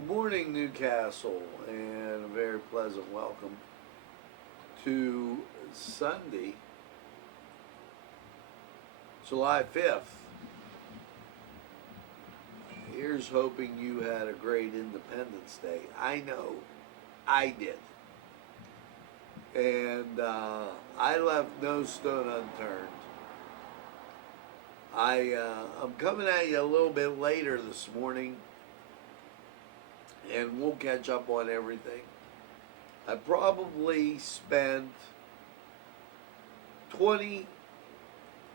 Good morning, Newcastle, and a very pleasant welcome to Sunday, July 5th. Here's hoping you had a great Independence Day. I know I did. And I left no stone unturned. I'm coming at you a little bit later this morning, and we'll catch up on everything. I probably spent 20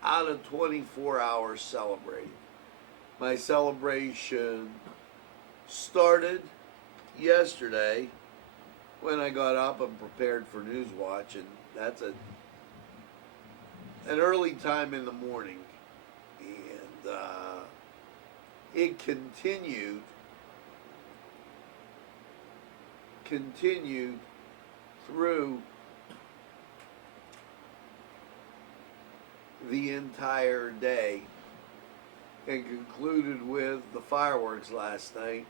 out of 24 hours celebrating. My celebration started yesterday when I got up and prepared for Newswatch, and that's an early time in the morning, and it continued through the entire day and concluded with the fireworks last night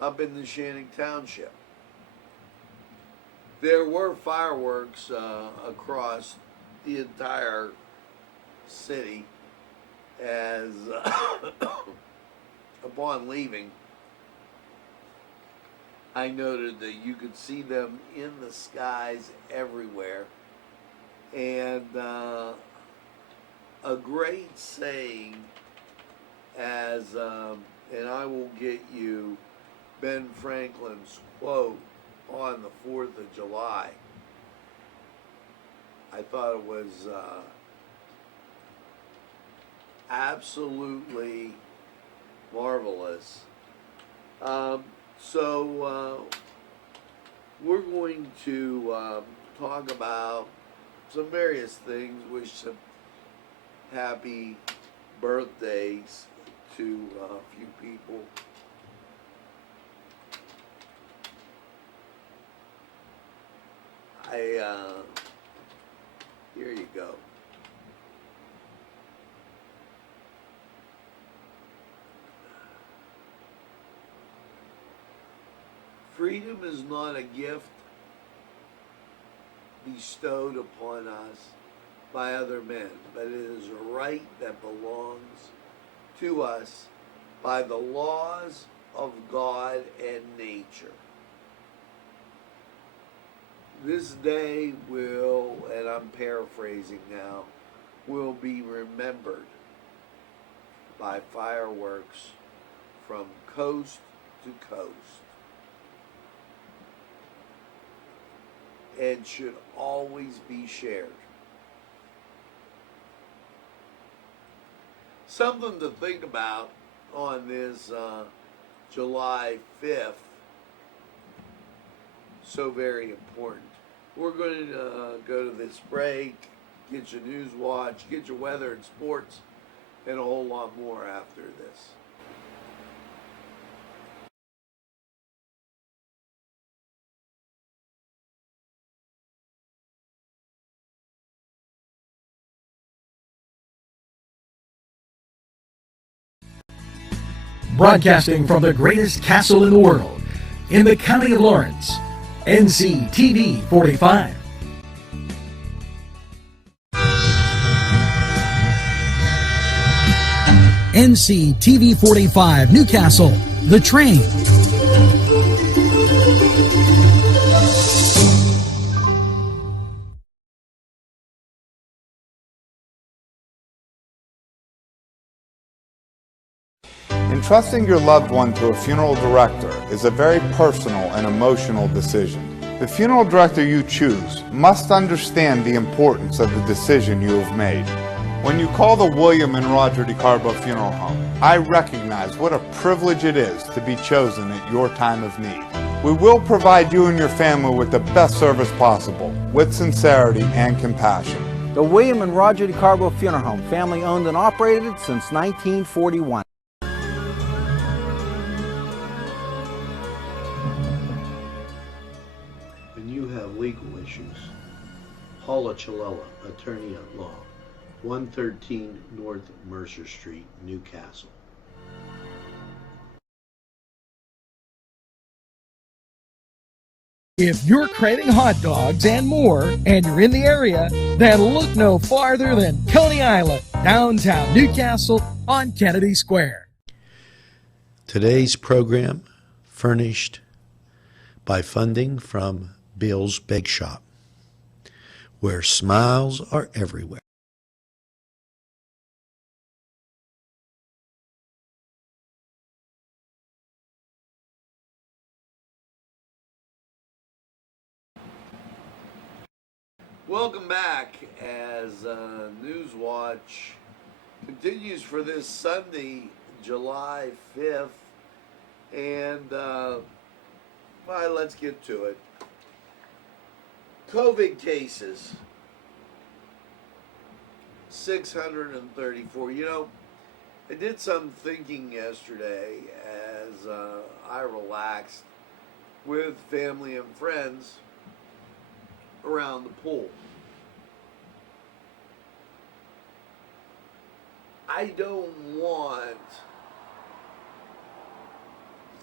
up in the Shannon Township. There were fireworks across the entire city as upon leaving, I noted that you could see them in the skies everywhere. And a great saying as, and I will get you Ben Franklin's quote on the 4th of July. I thought it was absolutely marvelous. So we're going to talk about some various things, wish some happy birthdays to a few people. Here you go. Freedom is not a gift bestowed upon us by other men, but it is a right that belongs to us by the laws of God and nature. This day will, and I'm paraphrasing now, will be remembered by fireworks from coast to coast, and should always be shared. Something to think about on this July 5th, so very important. We're going to go to this break, get your news watch, get your weather and sports, and a whole lot more after this. Broadcasting from the greatest castle in the world, in the county of Lawrence, Nctv45. Nctv45 Newcastle, The Train. Entrusting your loved one to a funeral director is a very personal and emotional decision. The funeral director you choose must understand the importance of the decision you have made. When you call the William and Roger DeCarbo Funeral Home, I recognize what a privilege it is to be chosen at your time of need. We will provide you and your family with the best service possible, with sincerity and compassion. The William and Roger DeCarbo Funeral Home, family owned and operated since 1941. When you have legal issues, Paula Chalella, attorney at law, 113 North Mercer Street, Newcastle. If you're craving hot dogs and more, and you're in the area, then look no farther than Coney Island, downtown Newcastle on Kennedy Square. Today's program furnished by funding from Bill's Bake Shop, where smiles are everywhere. Welcome back as Newswatch continues for this Sunday, July 5th. And, let's get to it. COVID cases, 634. You know, I did some thinking yesterday as I relaxed with family and friends around the pool. I don't want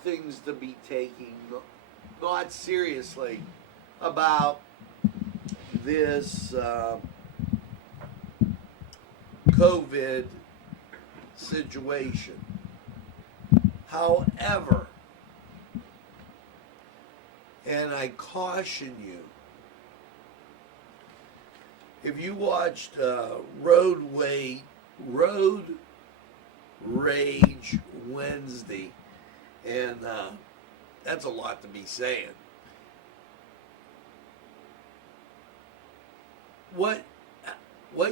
things to be taken not seriously about this COVID situation. However, and I caution you, if you watched Road Rage Wednesday, and that's a lot to be saying. What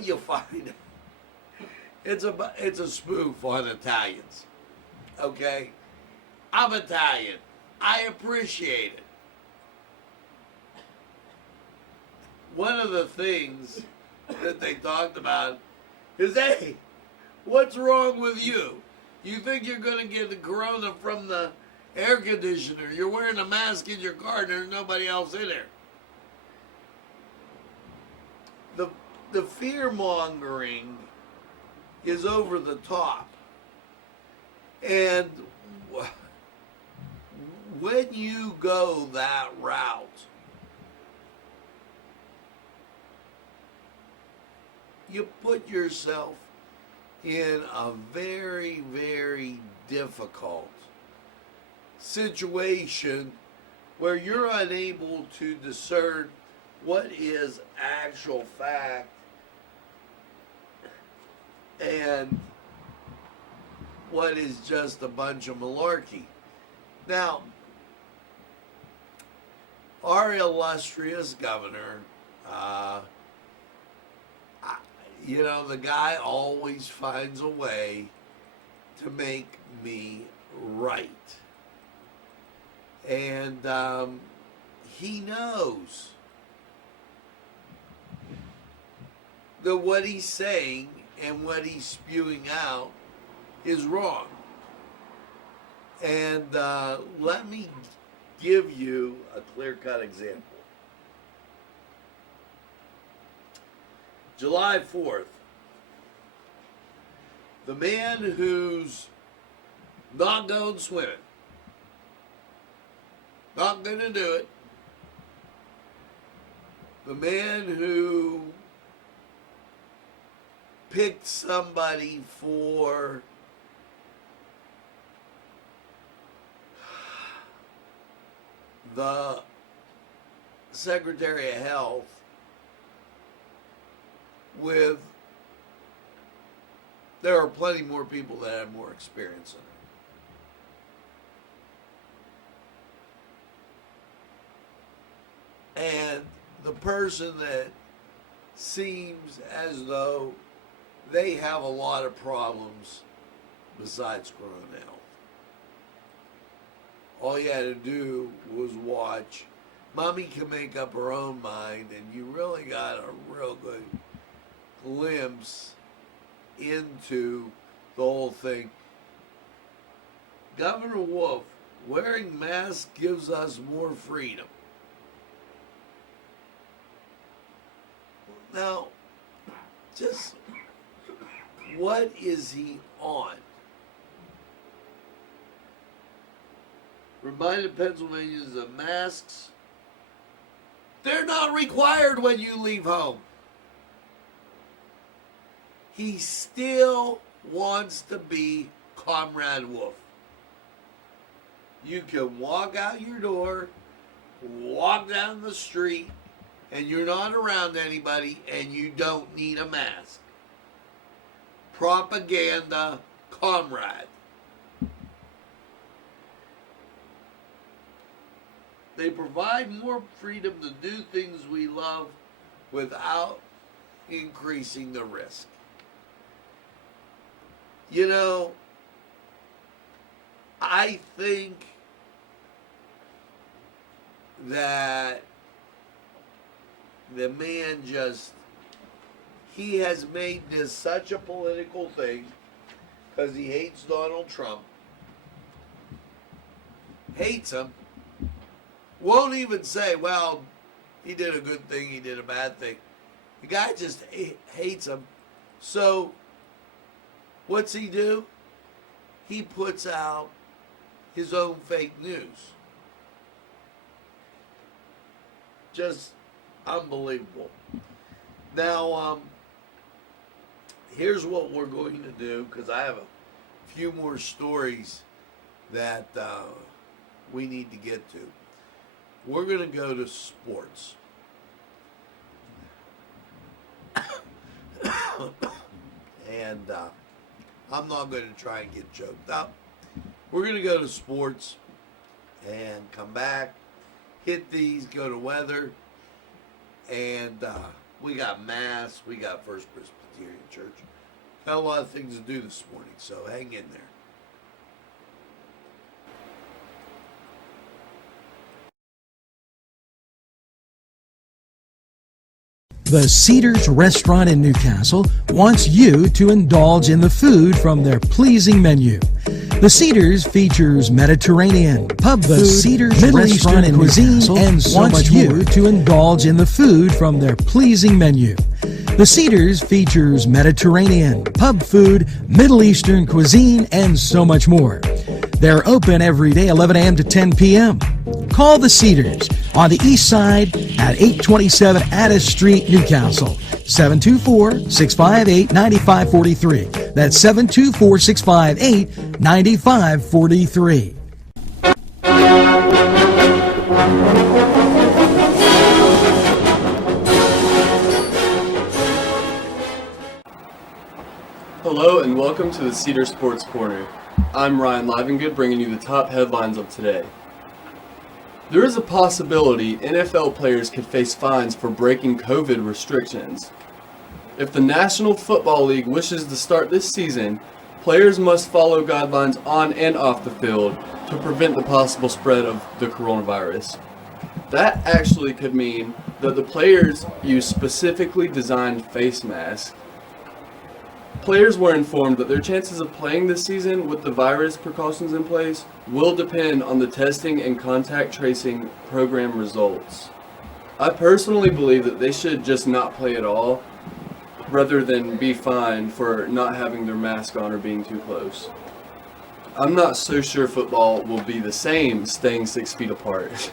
you find, it's a spoof on Italians. Okay, I'm Italian. I appreciate it. One of the things that they talked about is, hey, what's wrong with you? You think you're going to get the corona from the air conditioner. You're wearing a mask in your car and there's nobody else in there. The fear-mongering is over the top. And when you go that route, you put yourself in a very, very difficult situation where you're unable to discern what is actual fact and what is just a bunch of malarkey. Now, our illustrious governor, the guy always finds a way to make me right. And he knows that what he's saying and what he's spewing out is wrong. And let me give you a clear-cut example. July 4th, the man who's not going swimming, not going to do it, the man who picked somebody for the Secretary of Health there are plenty more people that have more experience in it. And the person that seems as though they have a lot of problems besides Corona Health. All you had to do was watch Mommy Can Make Up Her Own Mind, and you really got a real good glimpse into the whole thing. Governor Wolf, wearing masks gives us more freedom. Now, just what is he on? Reminded Pennsylvanians that masks They're not required when you leave home. He still wants to be Comrade Wolf. You can walk out your door, walk down the street, and you're not around anybody, and you don't need a mask. Propaganda comrade. They provide more freedom to do things we love without increasing the risk. You know, I think that the man he has made this such a political thing because he hates Donald Trump. Hates him. Won't even say, well, he did a good thing, he did a bad thing. The guy just hates him. So, what's he do? He puts out his own fake news. Just unbelievable. Now, here's what we're going to do, because I have a few more stories that we need to get to. We're going to go to sports. And I'm not going to try and get choked up. We're going to go to sports and come back, hit these, go to weather, and we got Mass, we got First Presbyterian Church. Got a lot of things to do this morning, so hang in there. The Cedars Restaurant in Newcastle wants you to indulge in the food from their pleasing menu. The Cedars features Mediterranean, pub food, Cedars Middle Eastern in cuisine, and so much more. To indulge in the food from their pleasing menu. The Cedars features Mediterranean, pub food, Middle Eastern cuisine, and so much more. They're open every day, 11 a.m. to 10 p.m. Call the Cedars on the east side at 827 Addis Street, Newcastle. 724-658-9543. That's 724-658-9543. Hello and welcome to the Cedar Sports Corner. I'm Ryan Livengood, bringing you the top headlines of today. There is a possibility NFL players could face fines for breaking COVID restrictions. If the National Football League wishes to start this season, players must follow guidelines on and off the field to prevent the possible spread of the coronavirus. That actually could mean that the players use specifically designed face masks. Players were informed that their chances of playing this season with the virus precautions in place will depend on the testing and contact tracing program results. I personally believe that they should just not play at all, rather than be fined for not having their mask on or being too close. I'm not so sure football will be the same staying 6 feet apart.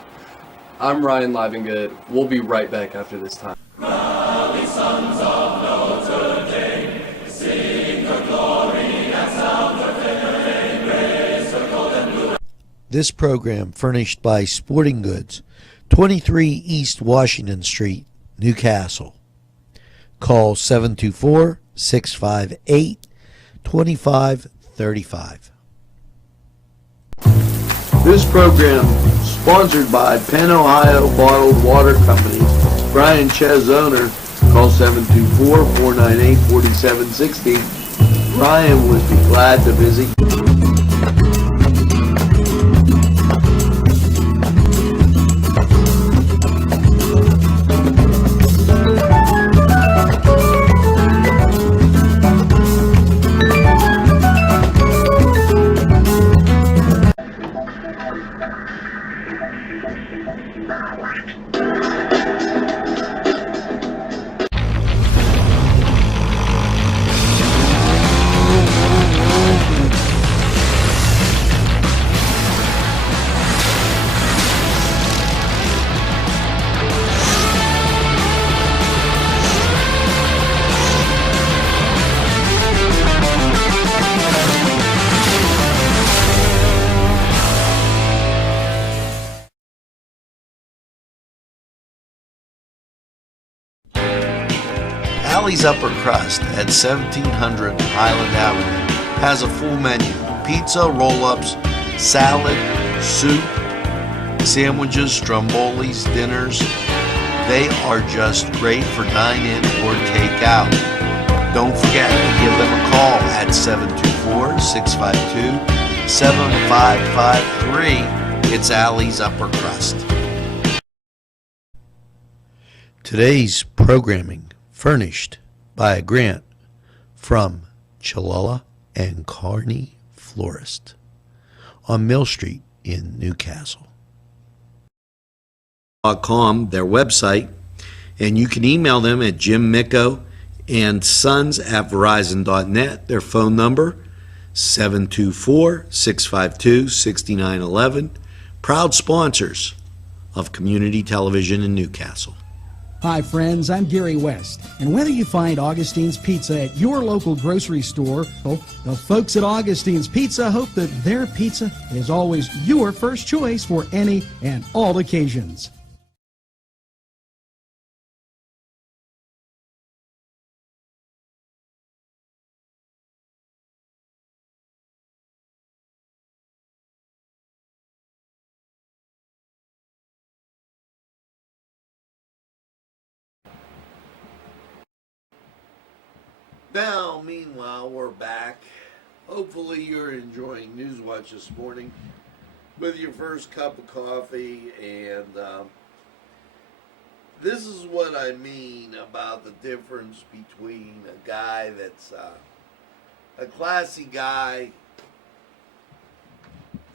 I'm Ryan Livengood. We'll be right back after this time. Rally, sons of Notre Dame, sing the glory and sound the fame, raise the golden blue. This program furnished by Sporting Goods, 23 East Washington Street, Newcastle. Call 724-658-2535. This program sponsored by Penn Ohio Bottled Water Company. Brian Ches, owner. Call 724-498-4760. Brian would be glad to visit you. Allie's Upper Crust at 1700 Highland Avenue has a full menu: pizza, roll-ups, salad, soup, sandwiches, strombolis, dinners. They are just great for dine-in or take-out. Don't forget to give them a call at 724-652-7553. It's Allie's Upper Crust. Today's programming furnished by a grant from Chalala and Carney Florist on Mill Street in Newcastle. .com, their website, and you can email them at jimmicko@verizon.net. Their phone number 724-652-6911. Proud sponsors of community television in Newcastle. Hi friends, I'm Gary West, and whether you find Augustine's Pizza at your local grocery store, well, the folks at Augustine's Pizza hope that their pizza is always your first choice for any and all occasions. Now, meanwhile, we're back. Hopefully you're enjoying Newswatch this morning with your first cup of coffee, and this is what I mean about the difference between a guy that's a classy guy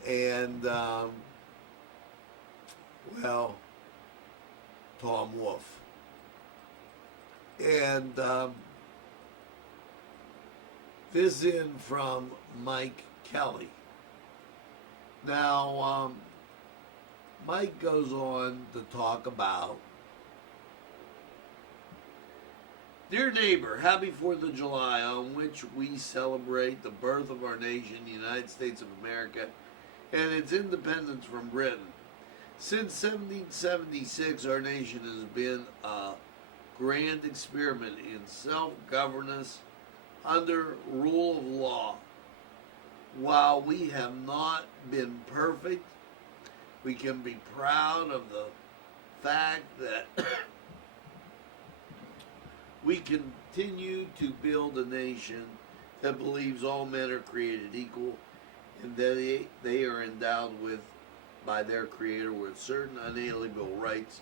and, well, Tom Wolfe. And this in from Mike Kelly. Now, Mike goes on to talk about, dear neighbor, happy 4th of July, on which we celebrate the birth of our nation, the United States of America, and its independence from Britain. Since 1776, our nation has been a grand experiment in self-governance under rule of law. While we have not been perfect, we can be proud of the fact that we continue to build a nation that believes all men are created equal and that they are endowed with, by their Creator, with certain unalienable rights.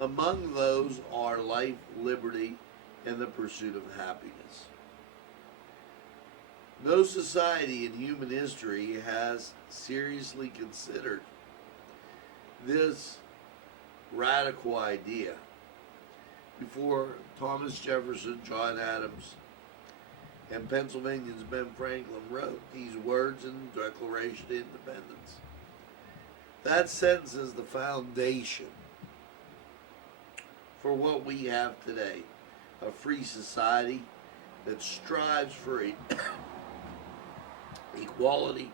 Among those are life, liberty, and the pursuit of happiness. No society in human history has seriously considered this radical idea before Thomas Jefferson, John Adams, and Pennsylvania's Ben Franklin wrote these words in the Declaration of Independence. That sentence is the foundation for what we have today, a free society that strives for equality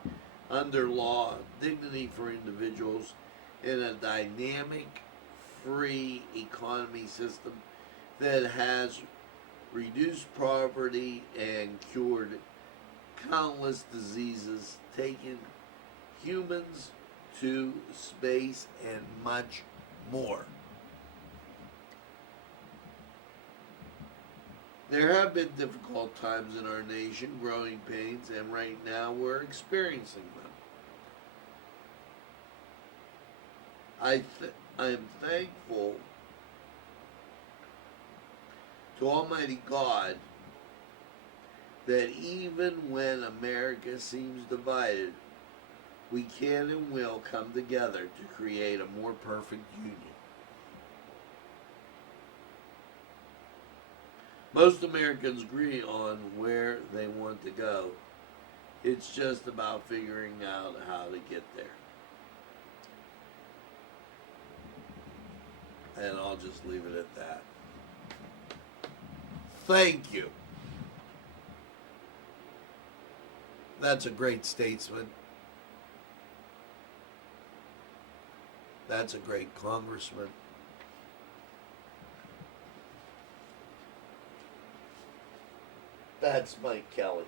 under law, dignity for individuals, and a dynamic, free economy system that has reduced poverty and cured countless diseases, taken humans to space, and much more. There have been difficult times in our nation, growing pains, and right now we're experiencing them. I am thankful to Almighty God that even when America seems divided, we can and will come together to create a more perfect union. Most Americans agree on where they want to go. It's just about figuring out how to get there. And I'll just leave it at that. Thank you. That's a great statesman. That's a great congressman. That's Mike Kelly.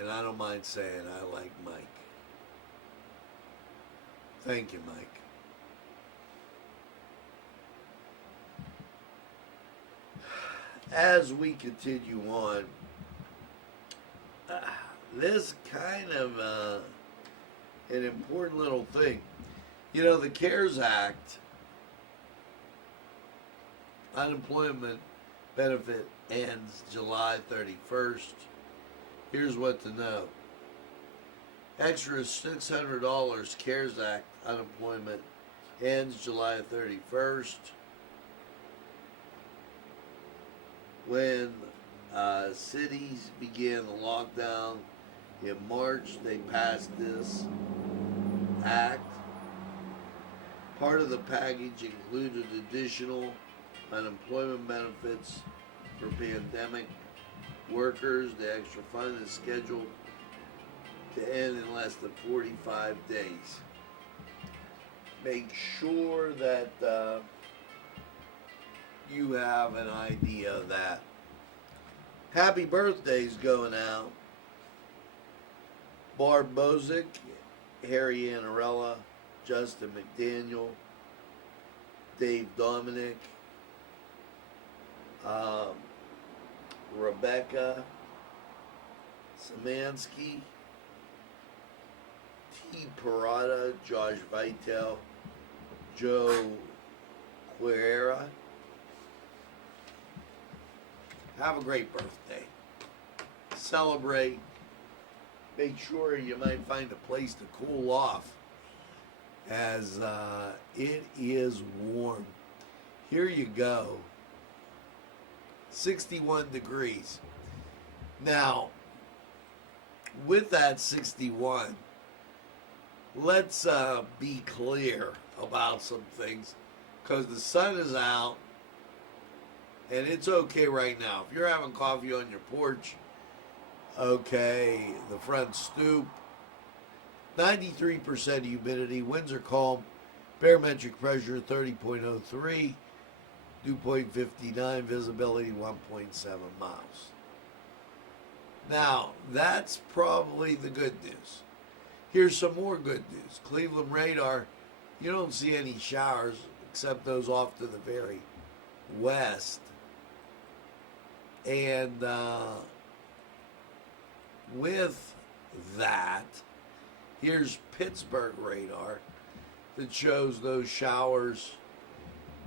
And I don't mind saying I like Mike. Thank you, Mike. As we continue on, this kind of an important little thing. You know, the CARES Act, unemployment benefit ends July 31st. Here's what to know. Extra $600 CARES Act unemployment ends July 31st. When cities began the lockdown in March, they passed this act. Part of the package included additional unemployment benefits for pandemic workers. The extra fund is scheduled to end in less than 45 days. Make sure that you have an idea of that. Happy birthdays going out. Barb Bozick, Harry Annarella, Justin McDaniel, Dave Dominic, Rebecca Samansky, T. Perrotta, Josh Vitale, Joe Quera. Have a great birthday. Celebrate. Make sure you might find a place to cool off as it is warm. Here you go. 61 degrees. Now, with that 61, let's be clear about some things, because the sun is out and it's okay right now. If you're having coffee on your porch, okay, the front stoop, 93% humidity, winds are calm, barometric pressure 30.03, dew point 59, visibility 1.7 miles. Now, that's probably the good news. Here's some more good news. Cleveland radar, you don't see any showers except those off to the very west. And with that, here's Pittsburgh radar that shows those showers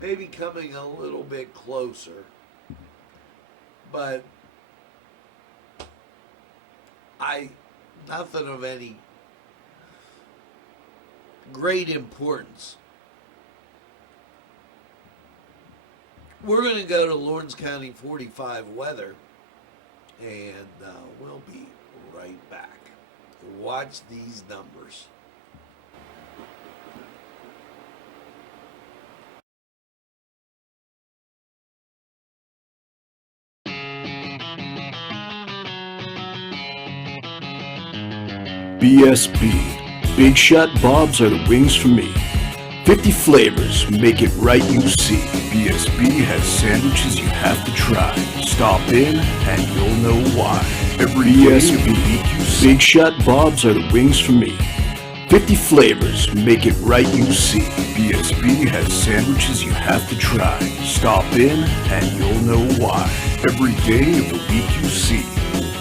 maybe coming a little bit closer. But nothing of any great importance. We're going to go to Lawrence County 45 weather, and we'll be right back. Watch these numbers. BSB. Big Shot Bobs are the wings for me. 50 flavors, make it right, you see. BSB has sandwiches you have to try. Stop in and you'll know why. Every BSB. Big Shot Bobs are the wings for me. 50 flavors, make it right, you see. BSB has sandwiches you have to try. Stop in and you'll know why. Every day of the week you see.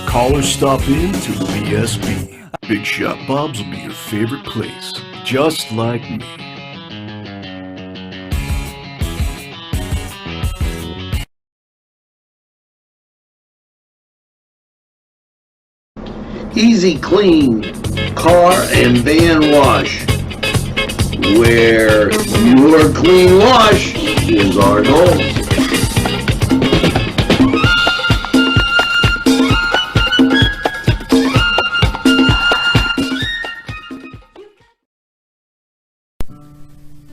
Call or stop in to BSB. Big Shot Bobs will be your favorite place, just like me. Easy Clean Car and Van Wash, where your clean wash is our goal.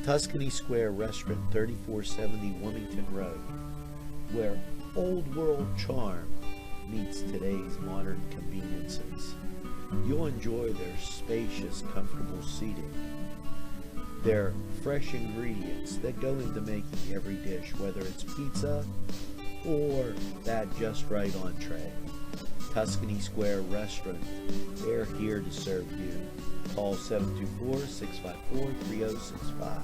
Tuscany Square Restaurant, 3470 Wilmington Road, where old world charm meets today's modern conveniences. You'll enjoy their spacious, comfortable seating, their fresh ingredients that go into making every dish, whether it's pizza, or that just right entree. Tuscany Square Restaurant, they're here to serve you. Call 724-654-3065.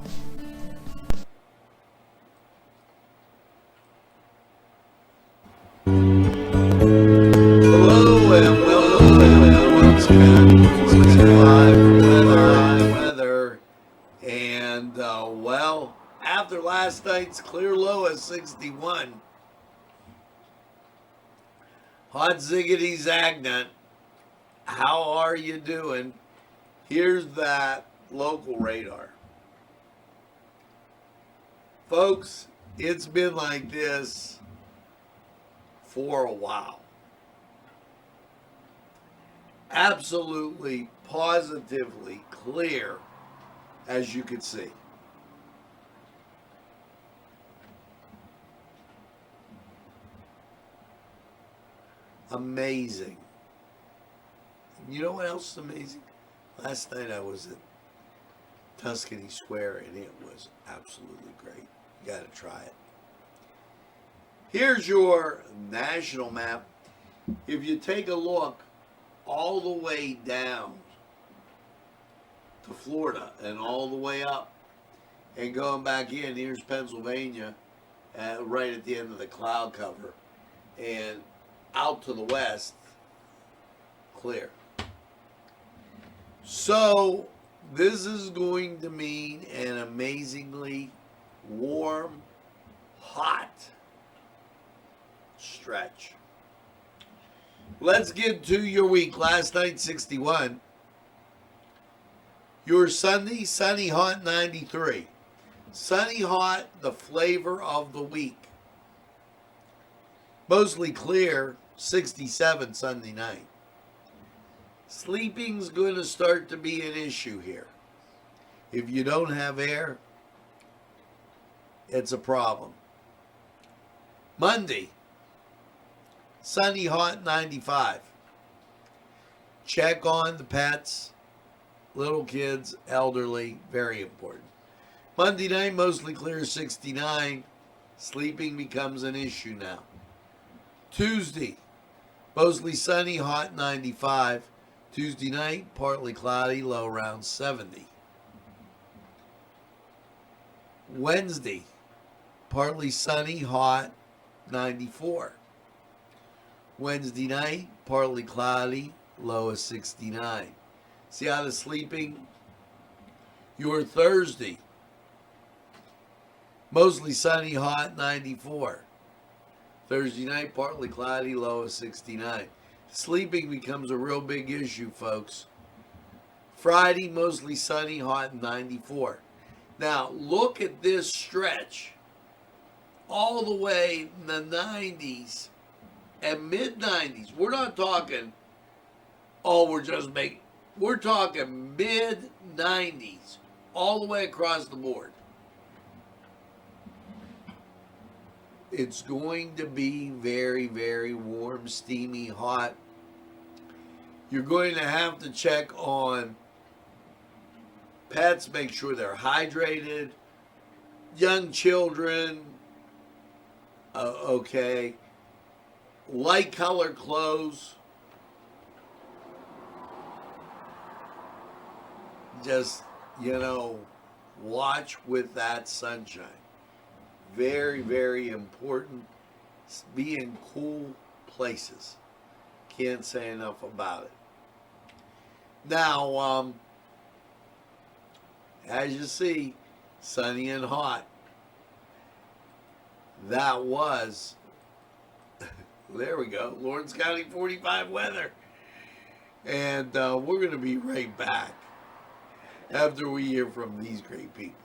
Hello and welcome to live weather. And well, after last night's clear low of 61, hot ziggity zagnut, how are you doing? Here's that local radar. Folks, it's been like this for a while. Absolutely, positively clear, as you can see. Amazing. You know what else is amazing? Last night I was at Tuscany Square and it was absolutely great. You got to try it. Here's your national map. If you take a look all the way down to Florida and all the way up and going back in, here's Pennsylvania right at the end of the cloud cover, and out to the west, clear. So this is going to mean an amazingly warm, hot stretch. Let's get to your week. Last night, 61. Your Sunday, sunny, hot, 93. Sunny, hot, the flavor of the week. Mostly clear, 67 Sunday night. Sleeping's going to start to be an issue here. If you don't have air, it's a problem. Monday, sunny, hot, 95. Check on the pets, little kids, elderly, very important. Monday night, mostly clear, 69. Sleeping becomes an issue now. Tuesday, mostly sunny, hot, 95. Tuesday night, partly cloudy, low around 70. Wednesday, partly sunny, hot, 94. Wednesday night, partly cloudy, low of 69. See how the sleeping? Your Thursday, mostly sunny, hot, 94. Thursday night, partly cloudy, low of 69. Sleeping becomes a real big issue, folks. Friday, mostly sunny, hot, 94. Now, look at this stretch. All the way in the 90s and mid-90s. We're not talking, we're talking mid-90s. All the way across the board. It's going to be very, very warm, steamy, hot. You're going to have to check on pets, make sure they're hydrated. Young children, okay. Light color clothes. Just, watch with that sunshine. Very, very important. Be in cool places. Can't say enough about it. Now, as you see, sunny and hot. That was, there we go, Lawrence County 45 weather. And we're going to be right back after we hear from these great people.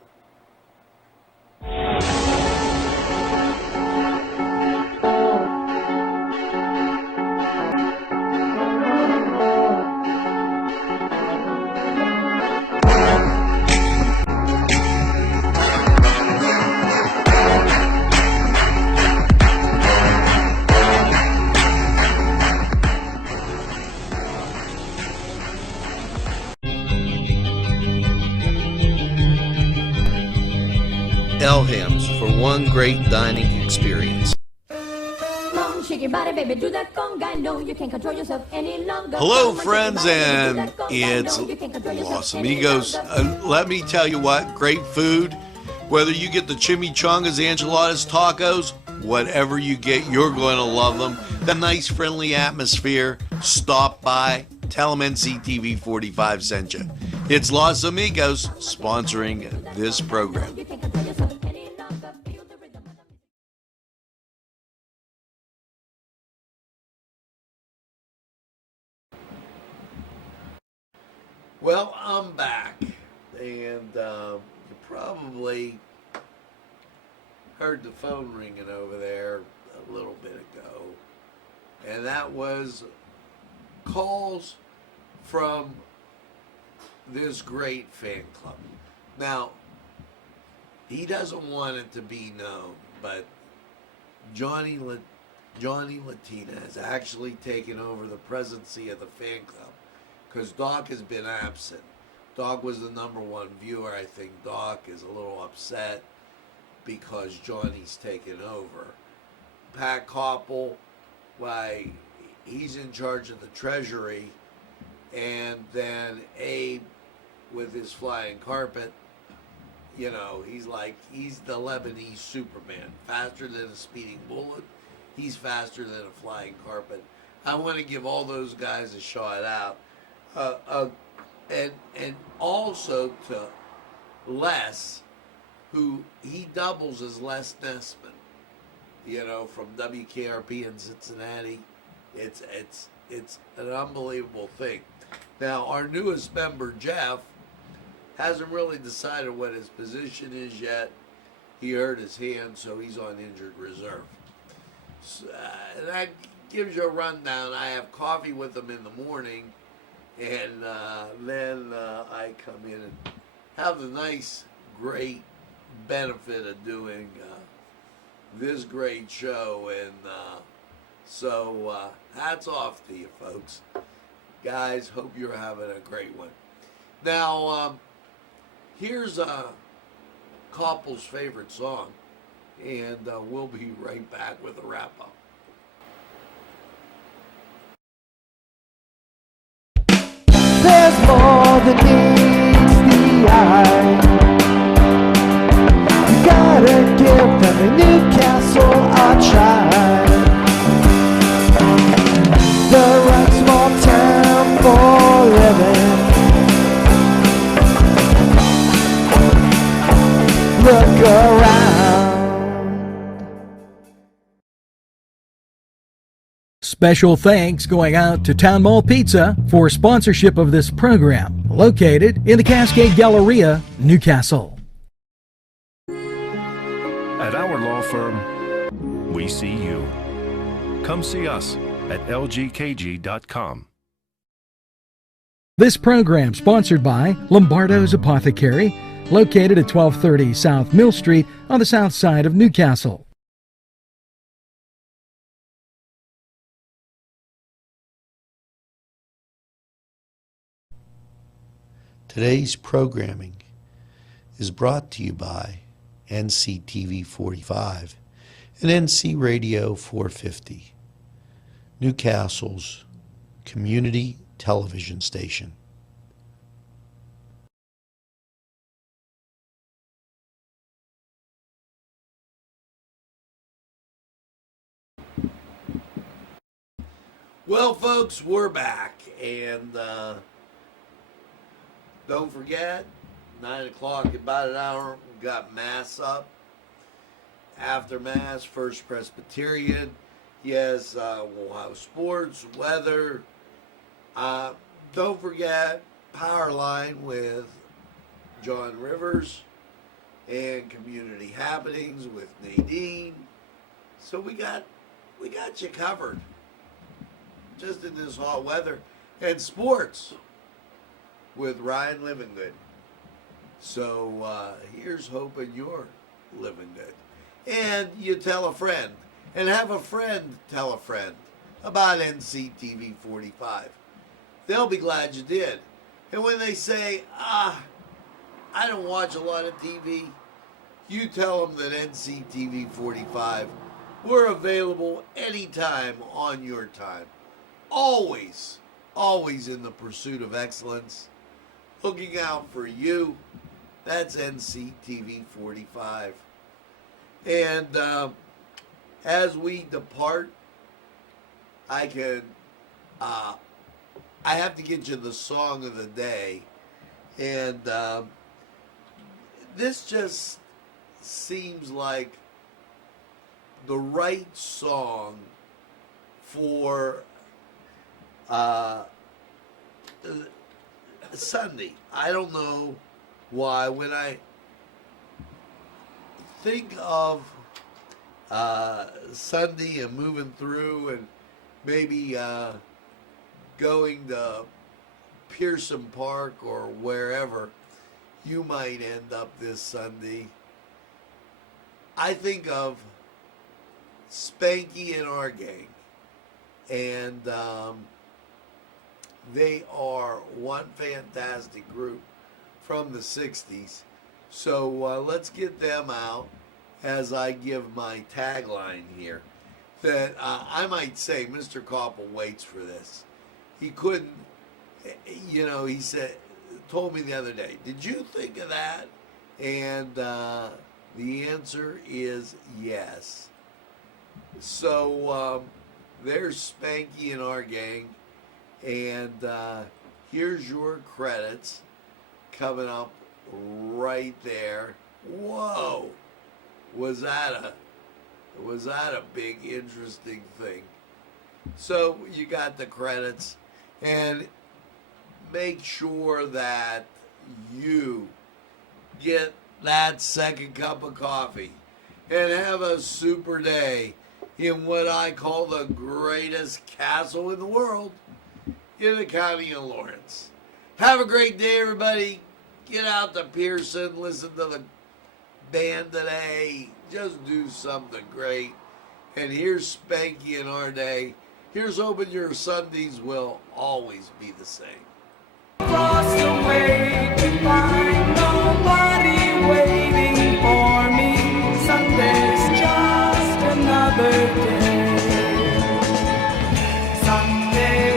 Elham's for one great dining experience. shake your body, baby, do that conga. No, you can't control yourself any longer. Hello, Come on, friends, shake your body, and baby, do that conga. it's No, you can't control yourself Los any Amigos. longer. Let me tell you what, great food. Whether you get the chimichangas, enchiladas, tacos, whatever you get, you're going to love them. The nice, friendly atmosphere. Stop by. Tell them NCTV45 sent you. It's Los Amigos sponsoring this program. You can't control yourself any longer. Feel the rhythm of the music. Well, I'm back, and you probably heard the phone ringing over there a little bit ago, and that was calls from this great fan club. Now, he doesn't want it to be known, but Johnny Latina has actually taken over the presidency of the fan club because Doc has been absent. Doc was the number one viewer. I think Doc is a little upset because Johnny's taken over. Pat Koppel, why, he's in charge of the treasury, and then Abe with his flying carpet, you know, he's the Lebanese Superman, faster than a speeding bullet. He's faster than a flying carpet. I want to give all those guys a shout out. And also to Les, who he doubles as Les Nessman, you know, from WKRP in Cincinnati. It's an unbelievable thing. Now, our newest member, Jeff, hasn't really decided what his position is yet. He hurt his hand, so he's on injured reserve. So, and that gives you a rundown. I have coffee with him in the morning, and then I come in and have the nice, great benefit of doing this great show. And so hats off to you folks. Guys, hope you're having a great one. Now, here's Koppel's favorite song, and we'll be right back with a wrap-up. There's more than meets the eye. You gotta give them a Newcastle a try. The right small town for living. Look around. Special thanks going out to Town Mall Pizza for sponsorship of this program, located in the Cascade Galleria, Newcastle. At our law firm, we see you. Come see us at lgkg.com. This program sponsored by Lombardo's Apothecary, located at 1230 South Mill Street on the south side of Newcastle. Today's programming is brought to you by NCTV45 and NC Radio 450, Newcastle's community television station. Well, folks, we're back, and don't forget, 9 o'clock, about an hour, we've got Mass up. After Mass, First Presbyterian. Yes, we'll have sports, weather. Don't forget, Powerline with John Rivers, and Community Happenings with Nadine. So we got you covered, just in this hot weather. And sports with Ryan Livingood. So here's hoping you're living good. And you tell a friend, and have a friend tell a friend about NCTV45. They'll be glad you did. And when they say, I don't watch a lot of TV, you tell them that NCTV45 We're available anytime on your time. Always, always in the pursuit of excellence. Looking out for you. That's Nctv45. And as we depart, I have to get you the song of the day. And this just seems like the right song for Sunday. I don't know why. When I think of Sunday and moving through and maybe going to Pearson Park or wherever you might end up this Sunday, I think of Spanky and our gang. And they are one fantastic group from the 60s. So let's get them out as I give my tagline here. That I might say Mr. Koppel waits for this. He couldn't, he told me the other day, did you think of that? And the answer is yes. So there's Spanky and our gang. And here's your credits coming up right there. Whoa! Was that a big interesting thing? So you got the credits, and make sure that you get that second cup of coffee and have a super day in what I call the greatest castle in the world, in the county of Lawrence. Have a great day, everybody. Get out to Pearson, listen to the band today. Just do something great. And here's Spanky in our day. Here's hoping your Sundays will always be the same. Across the way to find nobody waiting for me. Sunday's just another day.